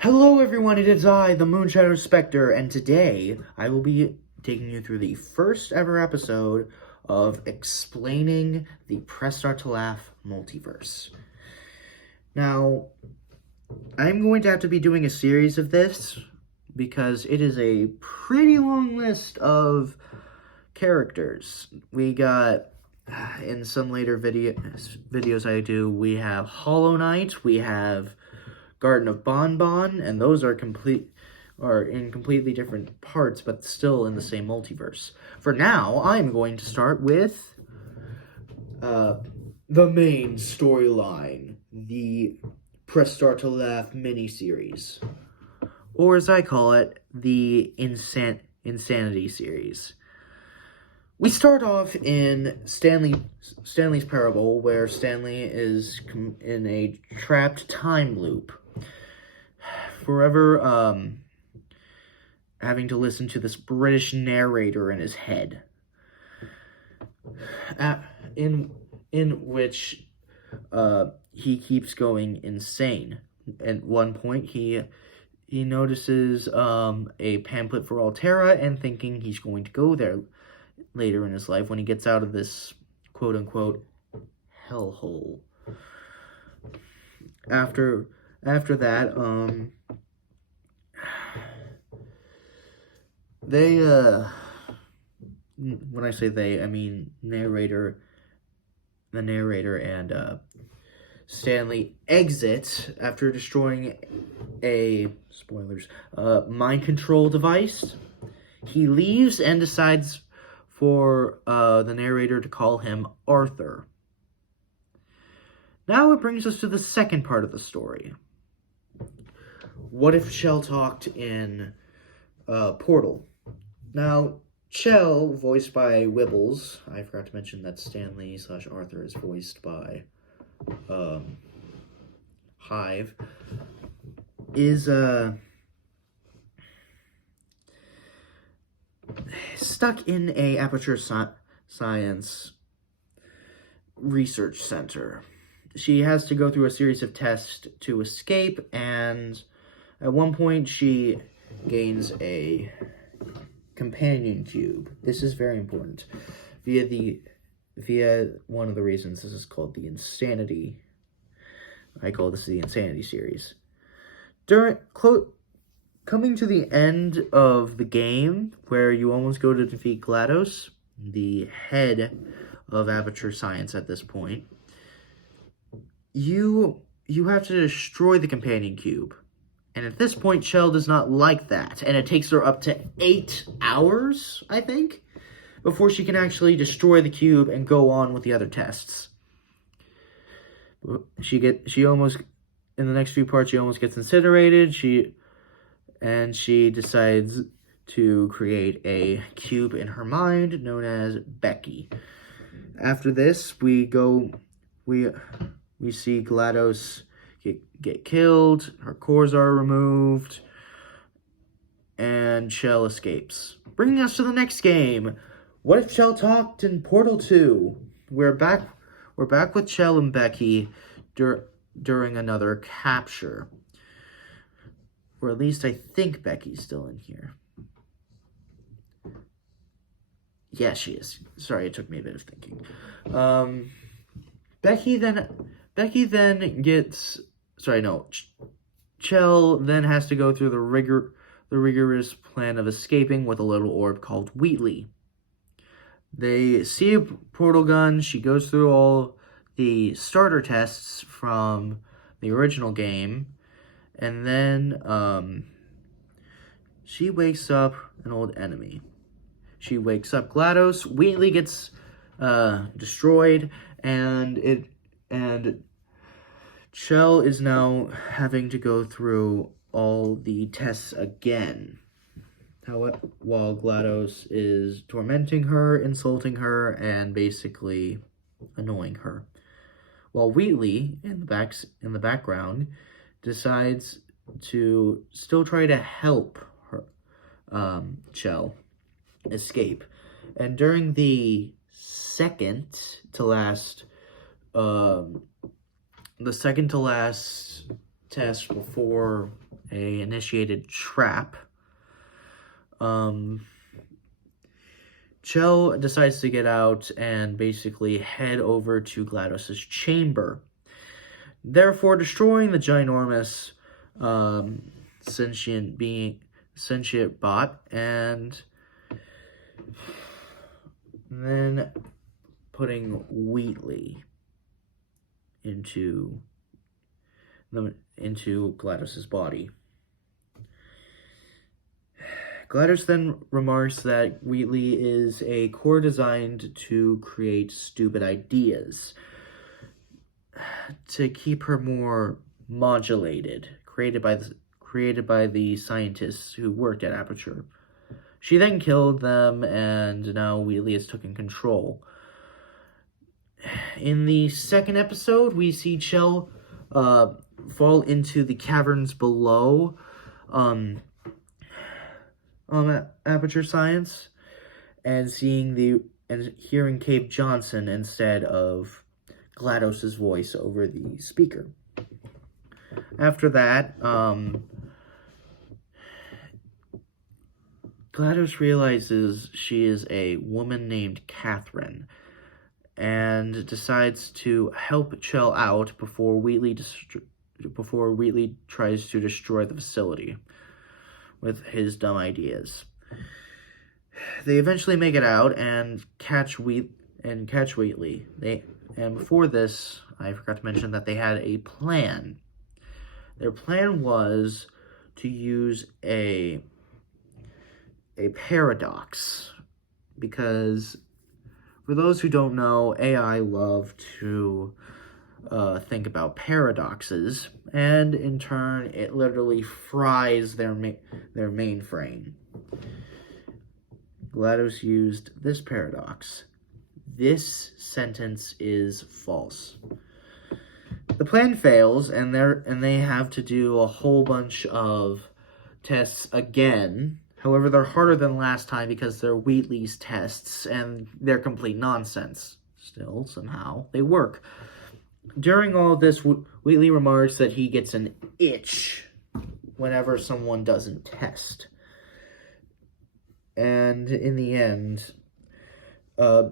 Hello everyone, it is I, the Moonshadow Specter, and today I will be taking you through the first ever episode of explaining the Press Start to Laugh multiverse. Now, I'm going to have to be doing a series of this because it is a pretty long list of characters. We got, in some later videos I do, we have Hollow Knight, we have Garden of Bonbon, and those are in completely different parts, but still in the same multiverse. For now, I'm going to start with the main storyline, the Press Start to Laugh miniseries, or as I call it, the Insanity series. We start off in Stanley's Parable, where Stanley is in a trapped time loop, forever having to listen to this British narrator in his head, in which he keeps going insane. At one point, he notices a pamphlet for Altera, and thinking he's going to go there later in his life when he gets out of this quote-unquote hellhole. After that, they, when I say they, I mean the narrator and Stanley exit after destroying a, spoilers, mind control device. He leaves and decides for the narrator to call him Arthur. Now it brings us to the second part of the story. What if Chell talked in Portal? Now, Chell, voiced by Wibbles, I forgot to mention that Stanley/Arthur is voiced by Hive, is stuck in a Aperture Science research center. She has to go through a series of tests to escape, and at one point she gains a companion cube. This is very important. Via one of the reasons this is called the Insanity. I call this the Insanity series. Coming to the end of the game, where you almost go to defeat GLaDOS, the head of Aperture Science at this point, you have to destroy the companion cube. And at this point, Chell does not like that. And it takes her up to 8 hours, I think, before she can actually destroy the cube and go on with the other tests. She almost, in the next few parts, she almost gets incinerated. She decides to create a cube in her mind known as Becky. After this, we see GLaDOS get killed, her cores are removed, and Chell escapes. Bringing us to the next game. What if Chell talked in Portal 2? We're back with Chell and Becky during another capture. Or at least I think Becky's still in here. Yeah, she is. Sorry, it took me a bit of thinking. Chell then has to go through the rigorous plan of escaping with a little orb called Wheatley. They see a portal gun. She goes through all the starter tests from the original game, and then she wakes up an old enemy. She wakes up GLaDOS. Wheatley gets destroyed, and Chell is now having to go through all the tests again. While GLaDOS is tormenting her, insulting her, and basically annoying her. While Wheatley, in the background, decides to still try to help her, Chell escape. And during the second to last test before initiated trap. Chell decides to get out and basically head over to GLaDOS's chamber, therefore destroying the ginormous sentient bot, and then putting Wheatley into GLaDOS's body. GLaDOS then remarks that Wheatley is a core designed to create stupid ideas, to keep her more modulated, created by the scientists who worked at Aperture. She then killed them, and now Wheatley has taken control. In the second episode, we see Chell fall into the caverns below Aperture Science, and hearing Cave Johnson instead of GLaDOS's voice over the speaker. After that, GLaDOS realizes she is a woman named Catherine, and decides to help Chell out before Wheatley tries to destroy the facility with his dumb ideas. They eventually make it out and catch Wheatley. And before this, I forgot to mention that they had a plan. Their plan was to use a paradox, because for those who don't know, AI love to think about paradoxes, and in turn, it literally fries their mainframe. GLaDOS used this paradox. This sentence is false. The plan fails, and they have to do a whole bunch of tests again. However, they're harder than last time because they're Wheatley's tests, and they're complete nonsense. Still, somehow, they work. During all of this, Wheatley remarks that he gets an itch whenever someone doesn't test. And in the end,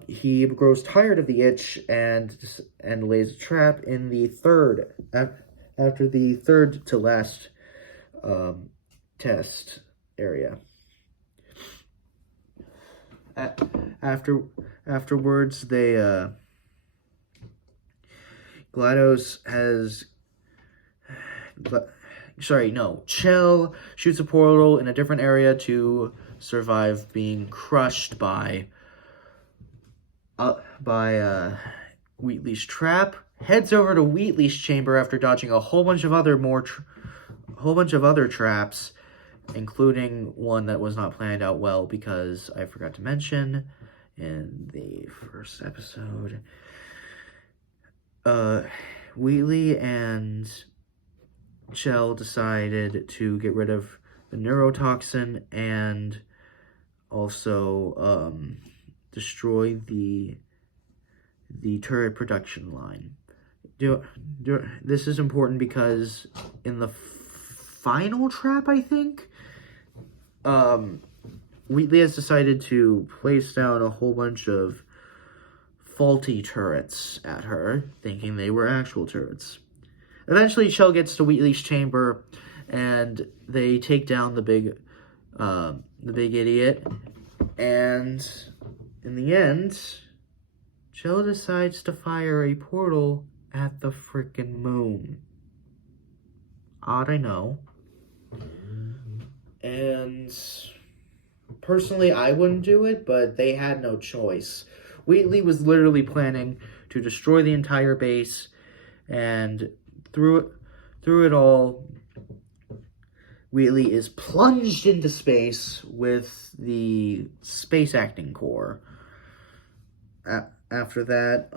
he grows tired of the itch and lays a trap in the after the third to last test area. Afterwards, Chell shoots a portal in a different area to survive being crushed by Wheatley's trap. Heads over to Wheatley's chamber after dodging a whole bunch of other traps, including one that was not planned out well, because I forgot to mention in the first episode, Wheatley and Chell decided to get rid of the neurotoxin and also destroy the turret production line. This is important because in the final trap, I think, Wheatley has decided to place down a whole bunch of faulty turrets at her, thinking they were actual turrets. Eventually, Chell gets to Wheatley's chamber, and they take down the big idiot. And in the end, Chell decides to fire a portal at the frickin' moon. Odd, I know. And personally, I wouldn't do it, but they had no choice. Wheatley was literally planning to destroy the entire base, and through it all, Wheatley is plunged into space with the space acting core. After that,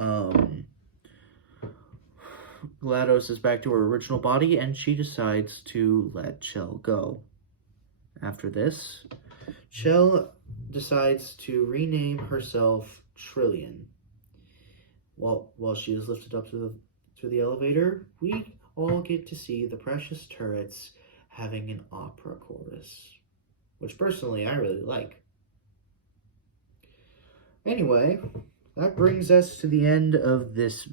GLaDOS is back to her original body, and she decides to let Chell go. After this, Chell decides to rename herself Trillion. While she is lifted up to the elevator, we all get to see the precious turrets having an opera chorus, which personally I really like. Anyway, that brings us to the end of this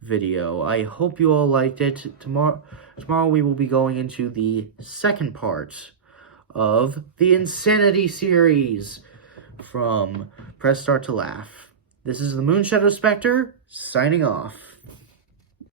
video. I hope you all liked it. Tomorrow we will be going into the second part of the Insanity series from Press Start to Laugh. This is the Moonshadow Specter, signing off.